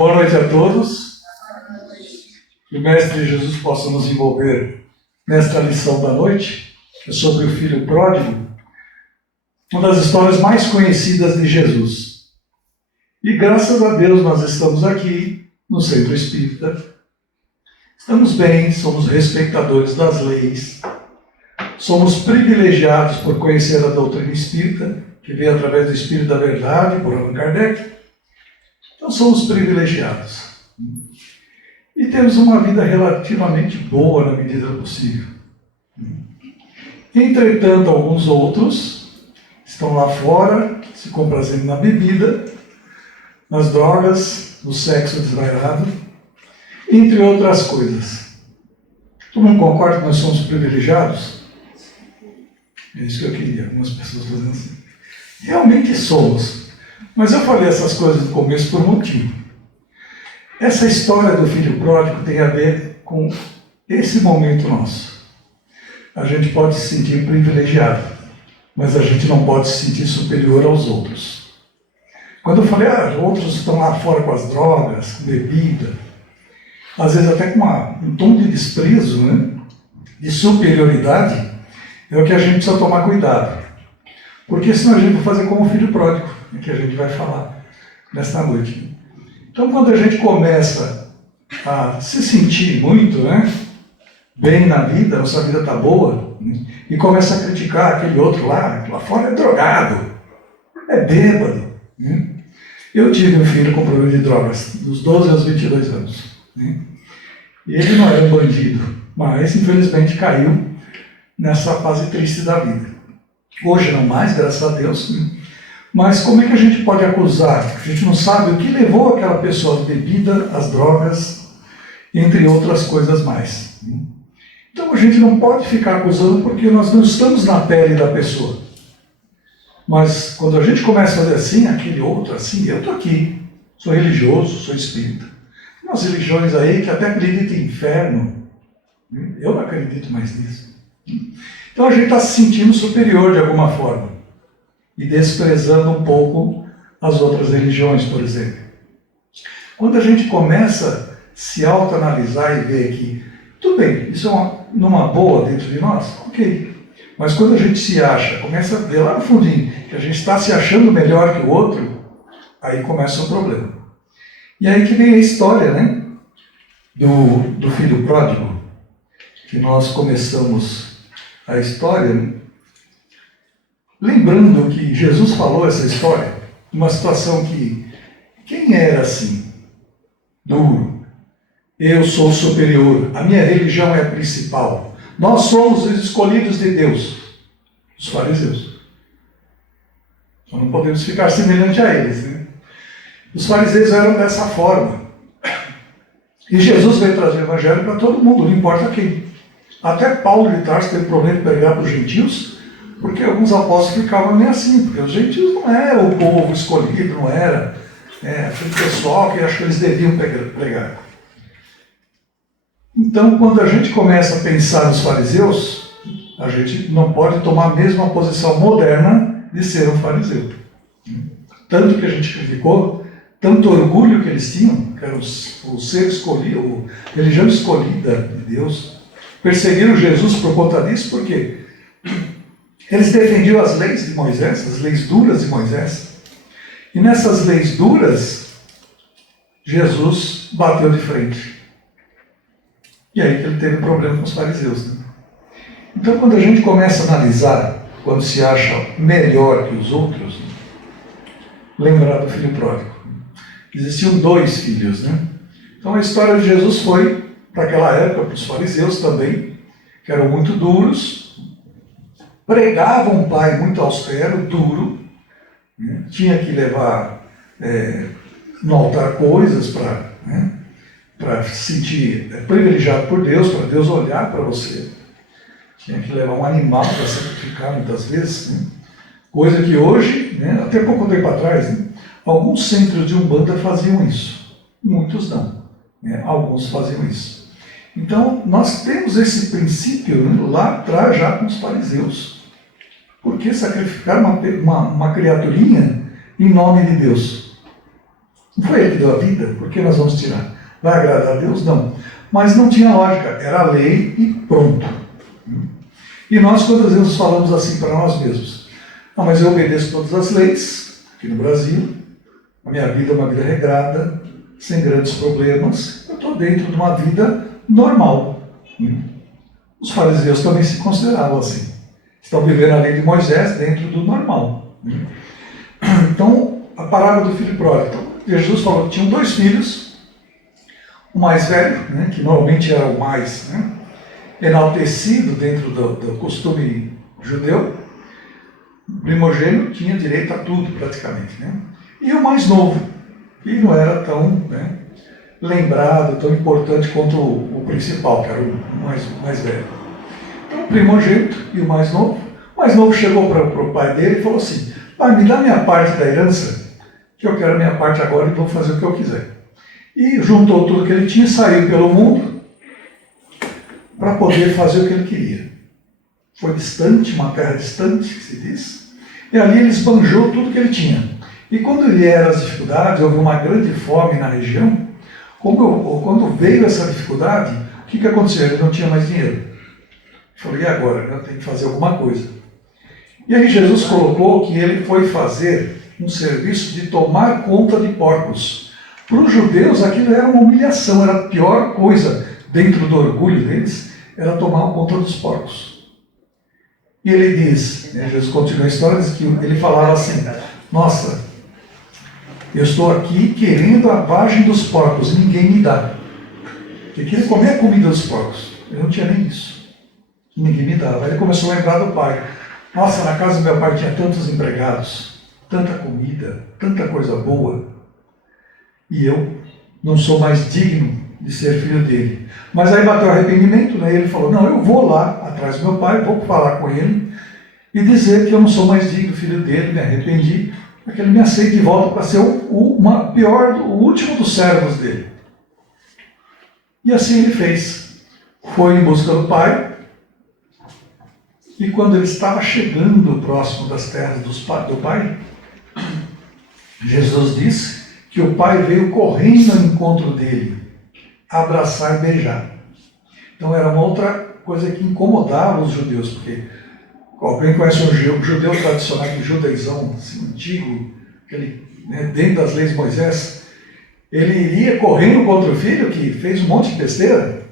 Boa noite a todos. Que o Mestre Jesus possa nos envolver nesta lição da noite, que é sobre o Filho Pródigo, uma das histórias mais conhecidas de Jesus. E graças a Deus nós estamos aqui no Centro Espírita. Estamos bem, somos respeitadores das leis, somos privilegiados por conhecer a doutrina espírita, que veio através do Espírito da Verdade, por Allan Kardec. Então somos privilegiados. E temos uma vida relativamente boa na medida do possível. Entretanto, alguns outros estão lá fora, se comprazendo na bebida, nas drogas, no sexo desvairado, entre outras coisas. Tu não concorda que nós somos privilegiados? É isso que eu queria, algumas pessoas fazendo assim. Realmente somos. Mas eu falei essas coisas no começo por um motivo. Essa história do filho pródigo tem a ver com esse momento nosso. A gente pode se sentir privilegiado, mas a gente não pode se sentir superior aos outros. Quando eu falei, outros estão lá fora com as drogas, com bebida, às vezes até com um tom de desprezo, né? De superioridade, é o que a gente precisa tomar cuidado. Porque senão a gente vai fazer como o filho pródigo, que a gente vai falar nesta noite. Então, quando a gente começa a se sentir muito, né, bem na vida, nossa vida está boa, né, e começa a criticar aquele outro lá fora é drogado, é bêbado. Né? Eu tive um filho com problema de drogas, dos 12 aos 22 anos. Né? E ele não era um bandido, mas infelizmente caiu nessa fase triste da vida. Hoje não mais, graças a Deus. Né? Mas como é que a gente pode acusar? A gente não sabe o que levou aquela pessoa à bebida, às drogas, entre outras coisas mais. Então a gente não pode ficar acusando porque nós não estamos na pele da pessoa. Mas quando a gente começa a fazer assim, aquele outro assim, eu estou aqui, sou religioso, sou espírita. Tem umas religiões aí que até acreditam em inferno. Eu não acredito mais nisso. Então a gente está se sentindo superior de alguma forma e desprezando um pouco as outras religiões, por exemplo. Quando a gente começa a se autoanalisar e ver que, tudo bem, isso é numa boa dentro de nós, ok. Mas quando a gente se acha, começa a ver lá no fundinho, que a gente está se achando melhor que o outro, aí começa o problema. E aí que vem a história, né, do filho pródigo, que nós começamos a história, lembrando que Jesus falou essa história, uma situação que, quem era assim, duro, eu sou superior, a minha religião é a principal, nós somos os escolhidos de Deus, os fariseus. Então não podemos ficar semelhante a eles, né? Os fariseus eram dessa forma. E Jesus veio trazer o evangelho para todo mundo, não importa quem. Até Paulo de Tarso teve problema de pregar para os gentios, porque alguns apóstolos ficavam nem assim, porque os gentios não eram o povo escolhido, não era aquele pessoal que acho que eles deviam pregar. Então, quando a gente começa a pensar nos fariseus, a gente não pode tomar a mesma posição moderna de ser um fariseu. Tanto que a gente criticou, tanto orgulho que eles tinham, que era o ser escolhido, a religião escolhida de Deus, perseguiram Jesus por conta disso, porque eles defendiam as leis de Moisés, as leis duras de Moisés. E nessas leis duras, Jesus bateu de frente. E aí que ele teve problema com os fariseus. Né? Então, quando a gente começa a analisar, quando se acha melhor que os outros, lembrar do filho pródigo. Existiam 2 filhos. Né? Então, a história de Jesus foi, para aquela época, para os fariseus também, que eram muito duros, pregavam um pai muito austero, duro, né? Tinha que levar no altar coisas para se sentir privilegiado por Deus, para Deus olhar para você. Tinha que levar um animal para sacrificar muitas vezes, né? Coisa que hoje, né, até pouco tempo atrás, né, alguns centros de Umbanda faziam isso, muitos não, né? Alguns faziam isso. Então nós temos esse princípio, né, lá atrás já com os fariseus. Por que sacrificar uma criaturinha em nome de Deus? Não foi ele que deu a vida? Por que nós vamos tirar? Vai agradar a Deus? Não. Mas não tinha lógica, era a lei e pronto. E nós quantas vezes falamos assim para nós mesmos? Não, mas eu obedeço todas as leis, aqui no Brasil, a minha vida é uma vida regrada, sem grandes problemas, eu estou dentro de uma vida normal. Os fariseus também se consideravam assim. Estão vivendo a lei de Moisés dentro do normal. Então, a parábola do filho pródigo. Jesus falou que tinham 2 filhos, o mais velho, que normalmente era o mais enaltecido dentro do costume judeu, o primogênito tinha direito a tudo praticamente. E o mais novo, que não era tão lembrado, tão importante quanto o principal, que era o mais velho. Então, o primogênito e o mais novo chegou para o pai dele e falou assim: pai, me dá minha parte da herança, que eu quero a minha parte agora e vou fazer o que eu quiser. E juntou tudo que ele tinha, saiu pelo mundo para poder fazer o que ele queria. Foi distante, uma terra distante, que se diz, e ali ele esbanjou tudo que ele tinha. E quando vieram as dificuldades, houve uma grande fome na região, quando veio essa dificuldade, o que aconteceu? Ele não tinha mais dinheiro. Ele falou: e agora? Eu tenho que fazer alguma coisa. E aí Jesus colocou que ele foi fazer um serviço de tomar conta de porcos. Para os judeus aquilo era uma humilhação, era a pior coisa dentro do orgulho deles, era tomar conta dos porcos. E ele diz, Jesus continua a história, diz que ele falava assim: nossa, eu estou aqui querendo a vagem dos porcos, ninguém me dá. Eu queria comer a comida dos porcos, eu não tinha nem isso, ninguém me dava. Aí ele começou a lembrar do pai. Nossa, na casa do meu pai tinha tantos empregados, tanta comida, tanta coisa boa, e eu não sou mais digno de ser filho dele. Mas aí bateu arrependimento, e ele falou: não, eu vou lá atrás do meu pai, vou falar com ele e dizer que eu não sou mais digno filho dele, me arrependi, para que ele me aceite de volta para ser o último dos servos dele. E assim ele fez. Foi em busca do pai. E quando ele estava chegando próximo das terras do pai, Jesus disse que o pai veio correndo ao encontro dele, abraçar e beijar. Então era uma outra coisa que incomodava os judeus, porque alguém conhece um judeu tradicional, um judaizão assim, antigo, aquele, dentro das leis de Moisés, ele iria correndo contra o filho que fez um monte de besteira?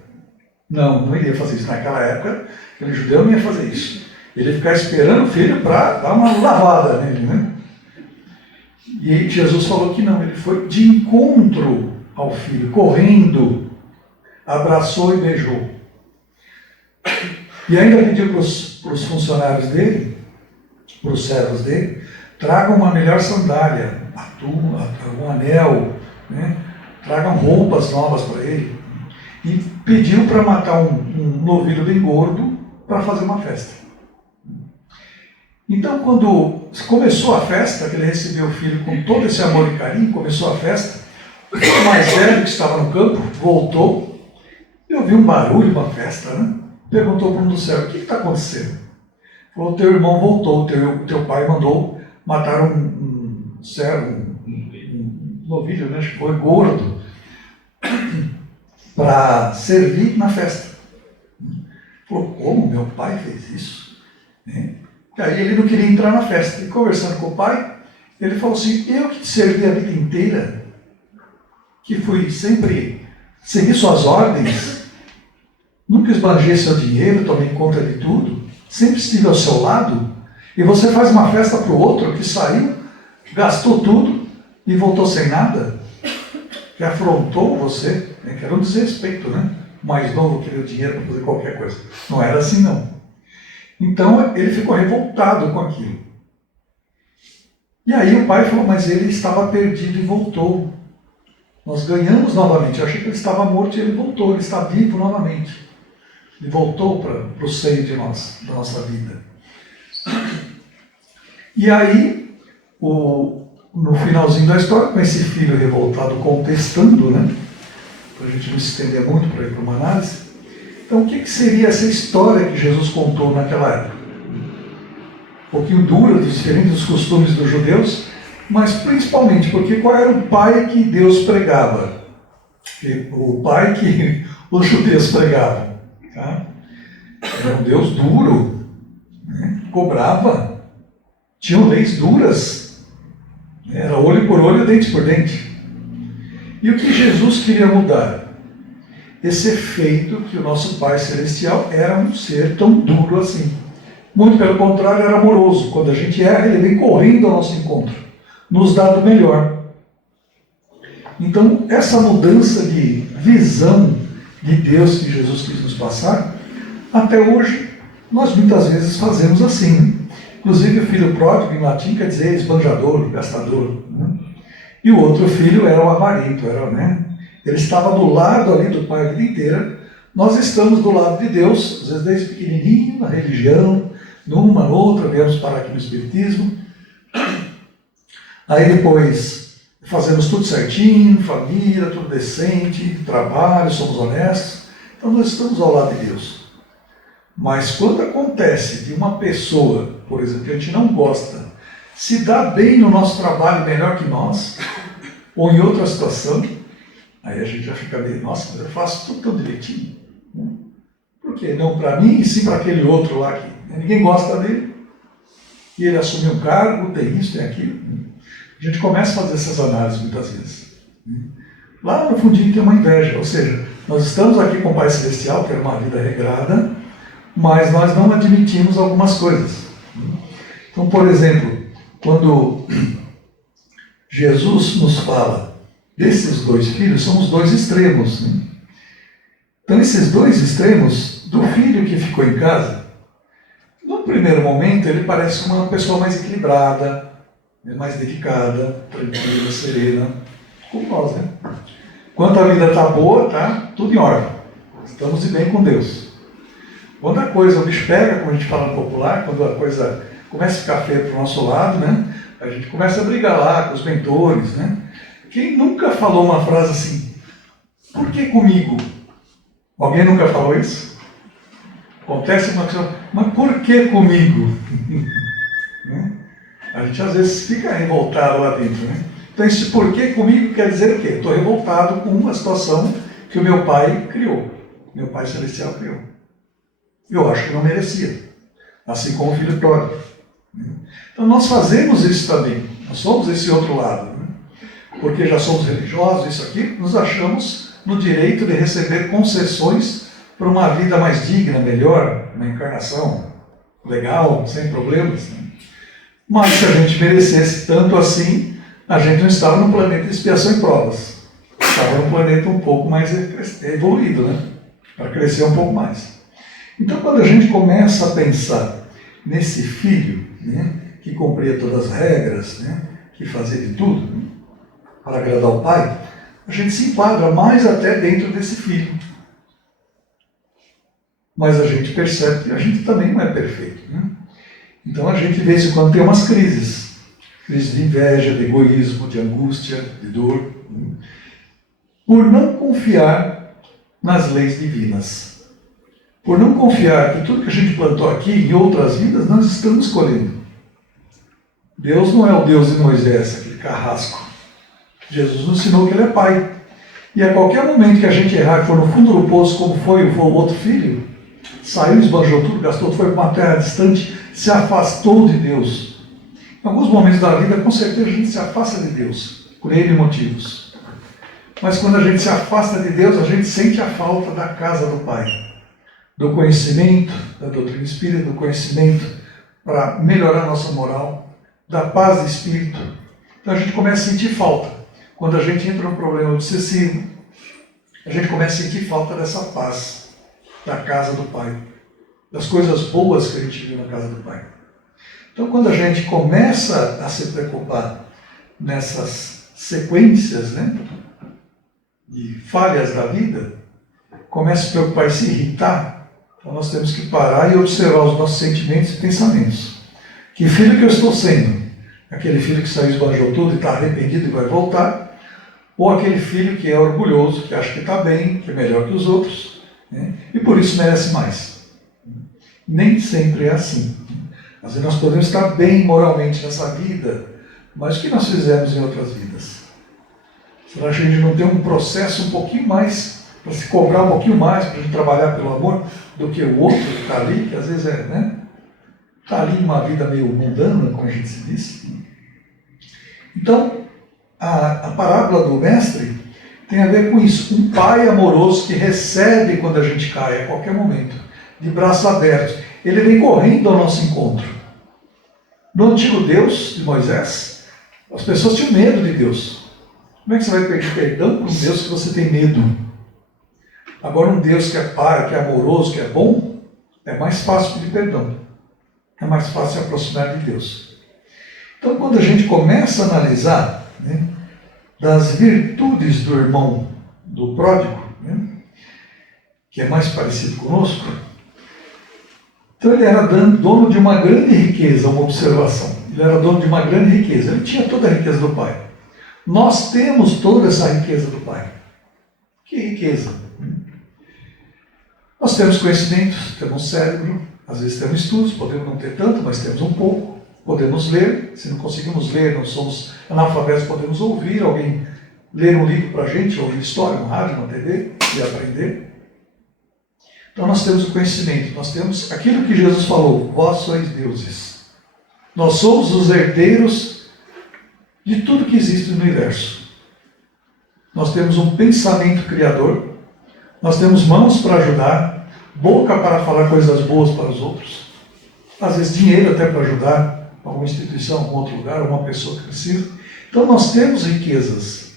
Não iria fazer isso. Naquela época, aquele judeu não ia fazer isso. Ele ia ficar esperando o filho para dar uma lavada nele, E Jesus falou que não, ele foi de encontro ao filho, correndo, abraçou e beijou. E ainda pediu para os funcionários dele, para os servos dele, tragam uma melhor sandália, um anel, tragam roupas novas para ele. E pediu para matar um novilho bem gordo para fazer uma festa. Então, quando começou a festa, que ele recebeu o filho com todo esse amor e carinho, começou a festa, o mais velho que estava no campo voltou e ouviu um barulho, uma festa, Perguntou para um do céu: o que está acontecendo? Falou: teu irmão voltou, teu pai mandou matar um novilho, acho que foi gordo, para servir na festa. Falou: como meu pai fez isso? E aí ele não queria entrar na festa. E conversando com o pai, ele falou assim: eu que te servi a vida inteira, que fui sempre seguir suas ordens, nunca esbanjei seu dinheiro, tomei conta de tudo, sempre estive ao seu lado, e você faz uma festa para o outro que saiu, gastou tudo e voltou sem nada, que afrontou você, que era um desrespeito, O mais novo queria o dinheiro para fazer qualquer coisa. Não era assim, não. Então ele ficou revoltado com aquilo. E aí o pai falou: mas ele estava perdido e voltou. Nós ganhamos novamente. Eu achei que ele estava morto e ele voltou, ele está vivo novamente. Ele voltou para o seio de nós, da nossa vida. E aí, no finalzinho da história, com esse filho revoltado contestando, para a gente não se estender muito para ir para uma análise. Então, o que seria essa história que Jesus contou naquela época? Um pouquinho dura, diferente dos costumes dos judeus, mas principalmente porque qual era o pai que Deus pregava? O pai que os judeus pregavam. Tá? Era um Deus duro, né? Cobrava, tinham leis duras, era olho por olho, dente por dente. E o que Jesus queria mudar? Esse efeito que o nosso Pai Celestial era um ser tão duro assim. Muito pelo contrário, era amoroso. Quando a gente erra, ele vem correndo ao nosso encontro, nos dá do melhor. Então, essa mudança de visão de Deus que Jesus quis nos passar, até hoje, nós muitas vezes fazemos assim. Inclusive, o filho pródigo, em latim, quer dizer esbanjador, gastador. Né? E o outro filho era o avarento, né? Ele estava do lado ali do pai a vida inteira. Nós estamos do lado de Deus, às vezes desde pequenininho, na religião, numa, noutra, viemos parar aqui no Espiritismo. Aí depois fazemos tudo certinho, família, tudo decente, trabalho, somos honestos. Então nós estamos ao lado de Deus. Mas quando acontece de uma pessoa, por exemplo, que a gente não gosta, se dá bem no nosso trabalho melhor que nós, ou em outra situação, aí a gente já fica meio, nossa, mas eu faço tudo tão direitinho. Por quê? Não para mim e sim para aquele outro lá que ninguém gosta dele. E ele assumiu um cargo, tem isso, tem aquilo. A gente começa a fazer essas análises muitas vezes. Lá no fundinho tem uma inveja, ou seja, nós estamos aqui com o Pai Celestial, que é uma vida regrada, mas nós não admitimos algumas coisas. Então, por exemplo, quando Jesus nos fala desses dois filhos, são os dois extremos. Né? Então, esses dois extremos, do filho que ficou em casa, no primeiro momento ele parece uma pessoa mais equilibrada, mais dedicada, tranquila, serena, como nós, né? Quando a vida está boa, tá tudo em ordem. Estamos de bem com Deus. Quando a coisa, o bicho pega, como a gente fala no popular, quando a coisa começa a ficar feia para o nosso lado, né? A gente começa a brigar lá com os mentores, né? Quem nunca falou uma frase assim, por que comigo? Alguém nunca falou isso? Acontece uma coisa, mas por que comigo? A gente às vezes fica revoltado lá dentro, né? Então esse por que comigo quer dizer o quê? Estou revoltado com uma situação que o meu pai criou, meu Pai Celestial criou. Eu acho que não merecia, assim como o filho pródigo. Então nós fazemos isso também, nós somos esse outro lado, né? Porque já somos religiosos, isso aqui, nos achamos no direito de receber concessões para uma vida mais digna, melhor, uma encarnação legal, sem problemas. Né? Mas se a gente merecesse tanto assim, a gente não estava num planeta de expiação e provas. Estava num planeta um pouco mais evoluído, né? Para crescer um pouco mais. Então, quando a gente começa a pensar nesse filho, né, que cumpria todas as regras, né, que fazia de tudo, né, para agradar o pai, a gente se enquadra mais até dentro desse filho. Mas a gente percebe que a gente também não é perfeito. Né? Então a gente, de vez em quando, tem umas crises. Crises de inveja, de egoísmo, de angústia, de dor. Né? Por não confiar nas leis divinas. Por não confiar que tudo que a gente plantou aqui, em outras vidas, nós estamos colhendo. Deus não é o Deus de Moisés, aquele carrasco. Jesus nos ensinou que Ele é Pai. E a qualquer momento que a gente errar, que for no fundo do poço, como foi o outro filho, saiu, esbanjou tudo, gastou, foi para uma terra distante, se afastou de Deus. Em alguns momentos da vida, com certeza, a gente se afasta de Deus, por N motivos. Mas quando a gente se afasta de Deus, a gente sente a falta da casa do Pai. Do conhecimento, da doutrina espírita, do conhecimento para melhorar a nossa moral, da paz de espírito. Então a gente começa a sentir falta. Quando a gente entra num problema obsessivo, a gente começa a sentir falta dessa paz da casa do Pai, das coisas boas que a gente viu na casa do Pai. Então, quando a gente começa a se preocupar nessas sequências, né, de falhas da vida, começa a se preocupar e se irritar, então nós temos que parar e observar os nossos sentimentos e pensamentos. Que filho que eu estou sendo? Aquele filho que saiu, esbanjou tudo e está arrependido e vai voltar? Ou aquele filho que é orgulhoso, que acha que está bem, que é melhor que os outros, né? E por isso merece mais. Nem sempre é assim. Às vezes nós podemos estar bem moralmente nessa vida, Mas o que nós fizemos em outras vidas? Será que a gente não tem um processo um pouquinho mais, para se cobrar um pouquinho mais, para a gente trabalhar pelo amor, do que o outro que está ali, que às vezes está ali uma vida meio mundana, como a gente se diz. Então, a parábola do mestre tem a ver com isso. Um pai amoroso que recebe quando a gente cai, a qualquer momento, de braços abertos. Ele vem correndo ao nosso encontro. No antigo Deus de Moisés, as pessoas tinham medo de Deus. Como é que você vai pedir perdão para um Deus que você tem medo? Agora, um Deus que é pai, que é amoroso, que é bom, é mais fácil pedir perdão. É mais fácil se aproximar de Deus. Então, quando a gente começa a analisar, né, das virtudes do irmão do pródigo, né, que é mais parecido conosco, então ele era dono de uma grande riqueza, uma observação. Ele era dono de uma grande riqueza. Ele tinha toda a riqueza do pai. Nós temos toda essa riqueza do pai. Que riqueza? Nós temos conhecimento, temos cérebro, às vezes temos estudos, podemos não ter tanto, mas temos um pouco. Podemos ler, se não conseguimos ler, não somos analfabetos, podemos ouvir alguém ler um livro para a gente, ouvir história, um rádio, uma TV, e aprender. Então nós temos o conhecimento, nós temos aquilo que Jesus falou, vós sois deuses. Nós somos os herdeiros de tudo que existe no universo. Nós temos um pensamento criador, nós temos mãos para ajudar, boca para falar coisas boas para os outros, às vezes dinheiro até para ajudar alguma instituição, algum outro lugar, alguma pessoa que precisa. Então nós temos riquezas.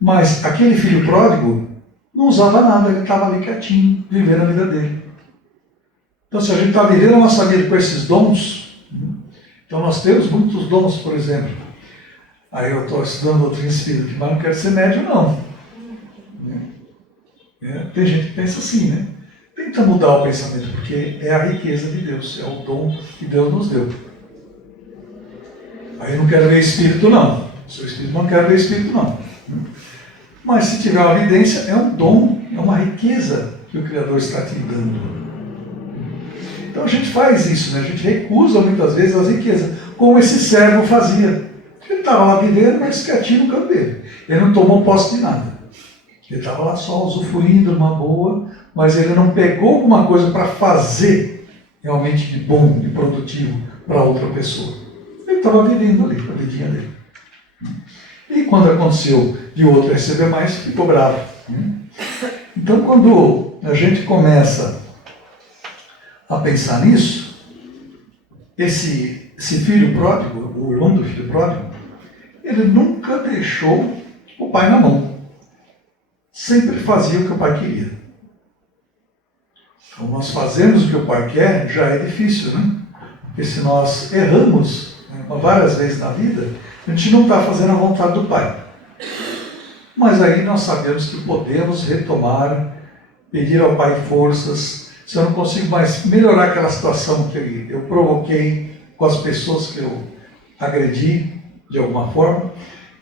Mas aquele filho pródigo não usava nada, ele estava ali quietinho, vivendo a vida dele. Então se a gente está vivendo a nossa vida com esses dons, então nós temos muitos dons, por exemplo. Aí eu estou estudando doutrina espírita, mas não quero ser médium, não. Tem gente que pensa assim, né? Tenta mudar o pensamento, porque é a riqueza de Deus, é o dom que Deus nos deu. Aí eu não quero ver espírito, não. Sou espírito, não quero ver espírito, não. Mas se tiver uma evidência, é um dom, é uma riqueza que o Criador está te dando. Então a gente faz isso, né? A gente recusa muitas vezes as riquezas, como esse servo fazia. Ele estava lá vivendo, mas quietinho no canto dele. Ele não tomou posse de nada. Ele estava lá só usufruindo uma boa, mas ele não pegou alguma coisa para fazer realmente de bom, de produtivo para outra pessoa. Ele estava vivendo ali, com a vidinha dele. E quando aconteceu de outro receber mais, ficou bravo. Então, quando a gente começa a pensar nisso, esse filho pródigo, o irmão do filho pródigo, ele nunca deixou o pai na mão. Sempre fazia o que o pai queria. Então, nós fazemos o que o pai quer, já é difícil, né? Porque se nós erramos, né, várias vezes na vida, a gente não está fazendo a vontade do pai. Mas aí nós sabemos que podemos retomar, pedir ao pai forças. Se eu não consigo mais melhorar aquela situação que eu provoquei com as pessoas que eu agredi de alguma forma,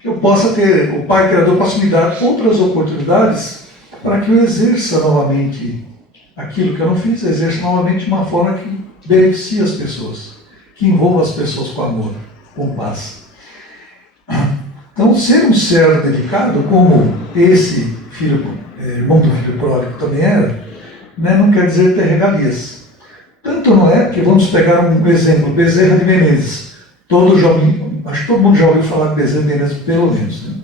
que eu possa ter, o Pai Criador possa me dar outras oportunidades para que eu exerça novamente aquilo que eu não fiz, exerça novamente de uma forma que beneficie as pessoas, que envolva as pessoas com amor, com paz. Então, ser um servo dedicado, como esse irmão do filho pródigo também era, né, não quer dizer ter regalias. Tanto não é que, vamos pegar um exemplo, Bezerra de Menezes. Acho que todo mundo já ouviu falar de Bezerra de Menezes, pelo menos. Né?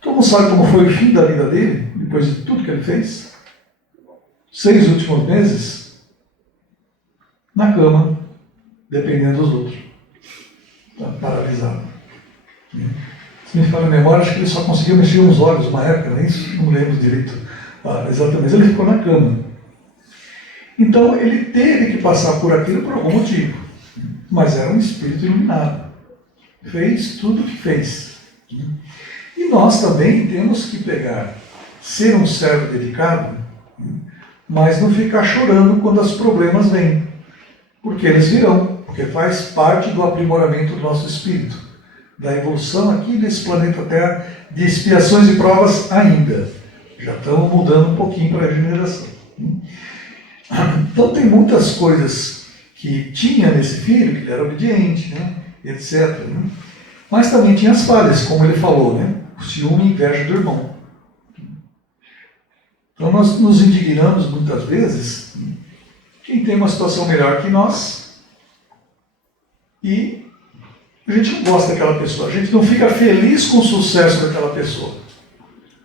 Todo mundo sabe como foi o fim da vida dele, depois de tudo que ele fez? 6 últimos meses na cama, dependendo dos outros. Está paralisado. Se me fala a memória, acho que ele só conseguiu mexer uns olhos uma época, não é isso? Não lembro direito exatamente. Ele ficou na cama. Então ele teve que passar por aquilo por algum motivo. Mas era um espírito iluminado. Fez tudo o que fez. E nós também temos que pegar, ser um servo dedicado, mas não ficar chorando quando os problemas vêm. Porque eles virão, porque faz parte do aprimoramento do nosso espírito, da evolução aqui nesse planeta Terra, de expiações e provas ainda. Já estamos mudando um pouquinho para a regeneração. Então tem muitas coisas que tinha nesse filho, que ele era obediente, né, etc. Mas também tinha as falhas, como ele falou, né? O ciúme e inveja do irmão. Então nós nos indignamos muitas vezes quem tem uma situação melhor que nós e a gente não gosta daquela pessoa, a gente não fica feliz com o sucesso daquela pessoa.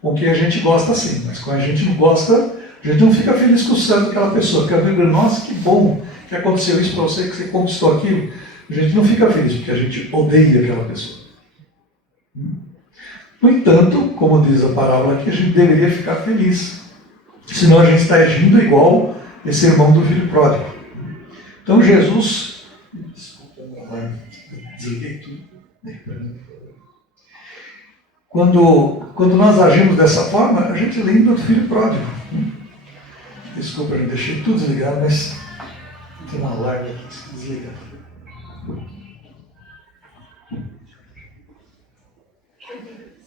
Com quem a gente gosta sim, mas quando a gente não gosta, a gente não fica feliz com o sucesso daquela pessoa. Porque a Bíblia, nossa, que bom que aconteceu isso para você, que você conquistou aquilo. A gente não fica feliz porque a gente odeia aquela pessoa. No entanto, como diz a parábola aqui, a gente deveria ficar feliz. Senão a gente está agindo igual esse irmão do filho pródigo. Então Jesus... Desculpa, desliguei tudo. Quando nós agimos dessa forma, a gente lembra do filho pródigo. Desculpa, eu deixei tudo desligado, mas tem uma larga aqui que se desliga.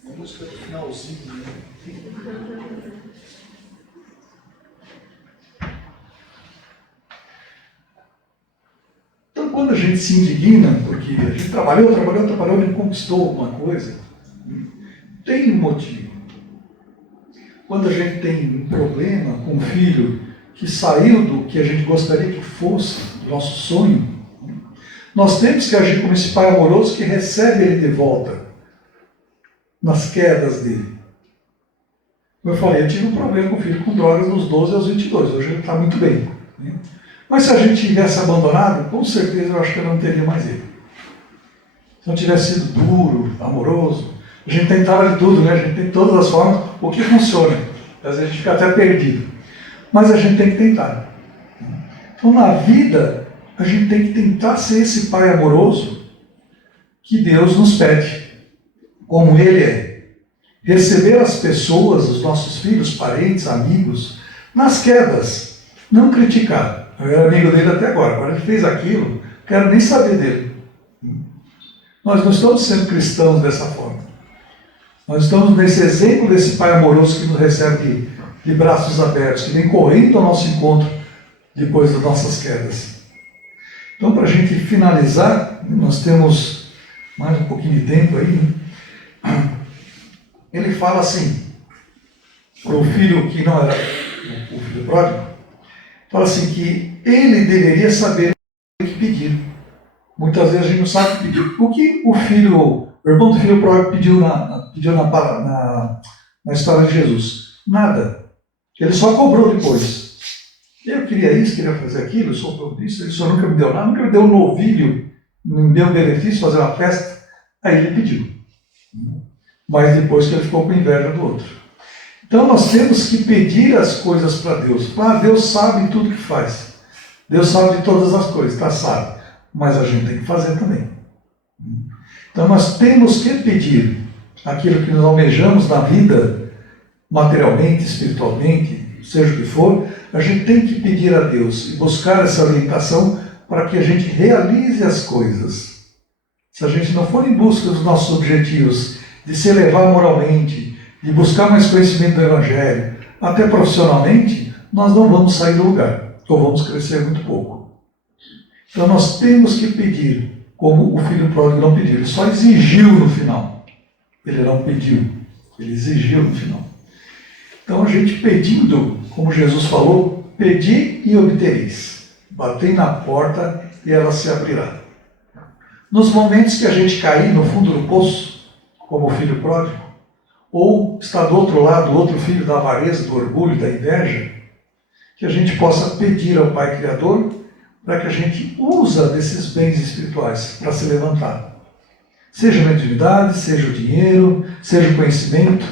A música do finalzinho, né? Então, quando a gente se indigna, porque a gente trabalhou, e conquistou alguma coisa, tem um motivo. Quando a gente tem um problema com um filho que saiu do que a gente gostaria que fosse, do nosso sonho, nós temos que agir como esse pai amoroso que recebe ele de volta nas quedas dele. Como eu falei, eu tive um problema com o filho com drogas dos 12 aos 22, hoje ele está muito bem. Né? Mas se a gente tivesse abandonado, com certeza eu acho que eu não teria mais ele. Se não tivesse sido duro, amoroso, a gente tentava de tudo, né? A gente tem todas as formas, o que funciona. Às vezes a gente fica até perdido. Mas a gente tem que tentar. Então na vida, a gente tem que tentar ser esse pai amoroso que Deus nos pede, como Ele é. Receber as pessoas, os nossos filhos, parentes, amigos, nas quedas, não criticar. Eu era amigo dele até agora ele fez aquilo, não quero nem saber dele. Nós não estamos sendo cristãos dessa forma. Nós estamos nesse exemplo desse pai amoroso que nos recebe de braços abertos, que vem correndo ao nosso encontro depois das nossas quedas. Então, para a gente finalizar, nós temos mais um pouquinho de tempo aí, né? Ele fala assim, para o filho que não era o filho pródigo, fala assim que ele deveria saber o que pedir. Muitas vezes a gente não sabe o que pedir. O que o irmão do filho pródigo pediu na história de Jesus? Nada. Ele só cobrou depois. Eu queria isso, queria fazer aquilo, eu sou isso, ele só nunca me deu nada, nunca me deu um novilho, não me deu um benefício, fazer uma festa. Aí ele pediu. Mas depois que ele ficou com inveja do outro. Então nós temos que pedir as coisas para Deus. Deus sabe tudo que faz. Deus sabe de todas as coisas, sabe. Mas a gente tem que fazer também. Então nós temos que pedir aquilo que nós almejamos na vida, materialmente, espiritualmente, seja o que for, a gente tem que pedir a Deus e buscar essa orientação para que a gente realize as coisas. Se a gente não for em busca dos nossos objetivos, de se elevar moralmente, de buscar mais conhecimento do Evangelho, até profissionalmente, nós não vamos sair do lugar, ou vamos crescer muito pouco. Então nós temos que pedir, como o filho pródigo não pediu, ele só exigiu no final. Ele não pediu, ele exigiu no final. Então a gente pedindo, como Jesus falou, pedi e obtereis. Batei na porta e ela se abrirá. Nos momentos que a gente cair no fundo do poço, como o filho pródigo, ou está do outro lado, o outro filho da avareza, do orgulho, da inveja, que a gente possa pedir ao Pai Criador para que a gente use desses bens espirituais para se levantar. Seja a mediunidade, seja o dinheiro, seja o conhecimento,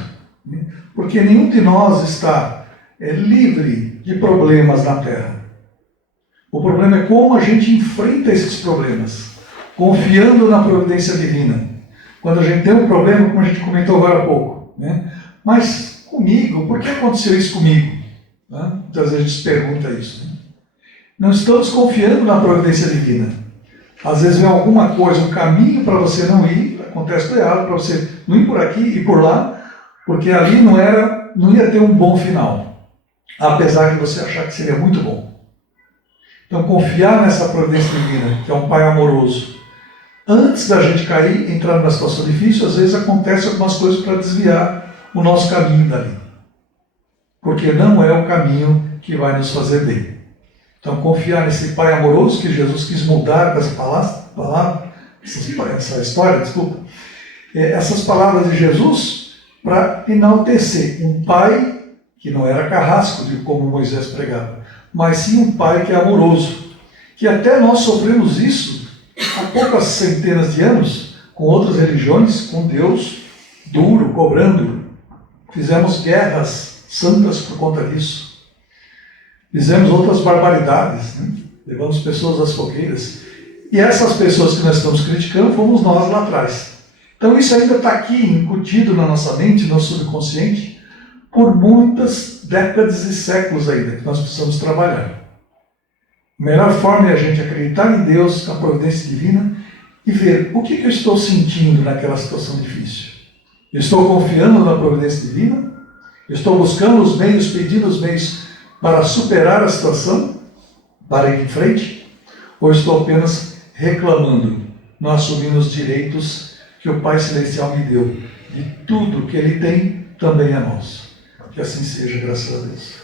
porque nenhum de nós está livre de problemas na Terra. O problema é como a gente enfrenta esses problemas, confiando na providência divina. Quando a gente tem um problema, como a gente comentou agora há pouco, né? Mas comigo, por que aconteceu isso comigo? Né? Muitas vezes a gente se pergunta isso. Né? Não estamos confiando na providência divina. Às vezes vem alguma coisa, um caminho para você não ir, acontece tudo errado, para você não ir por aqui e por lá, porque ali não ia ter um bom final, apesar de você achar que seria muito bom. Então confiar nessa providência divina, que é um Pai amoroso, antes da gente cair, entrar numa situação difícil, às vezes acontece algumas coisas para desviar o nosso caminho dali. Porque não é o caminho que vai nos fazer bem. Então, confiar nesse Pai amoroso que Jesus quis mudar com essa história, essas palavras de Jesus para enaltecer um Pai que não era carrasco, como Moisés pregava, mas sim um Pai que é amoroso, que até nós sofremos isso há poucas centenas de anos com outras religiões, com Deus duro, cobrando. Fizemos guerras santas por conta disso. Fizemos outras barbaridades, né? Levamos pessoas às fogueiras. E essas pessoas que nós estamos criticando fomos nós lá atrás. Então isso ainda está aqui incutido na nossa mente, no nosso subconsciente, por muitas décadas e séculos ainda, que nós precisamos trabalhar. A melhor forma é a gente acreditar em Deus, na providência divina, e ver o que eu estou sentindo naquela situação difícil. Eu estou confiando na providência divina? Eu estou buscando os meios, pedindo os meios para superar a situação, para ir em frente? Ou estou apenas reclamando, não assumindo os direitos que o Pai Celestial me deu, de tudo que Ele tem também a nós? Que assim seja, graças a Deus.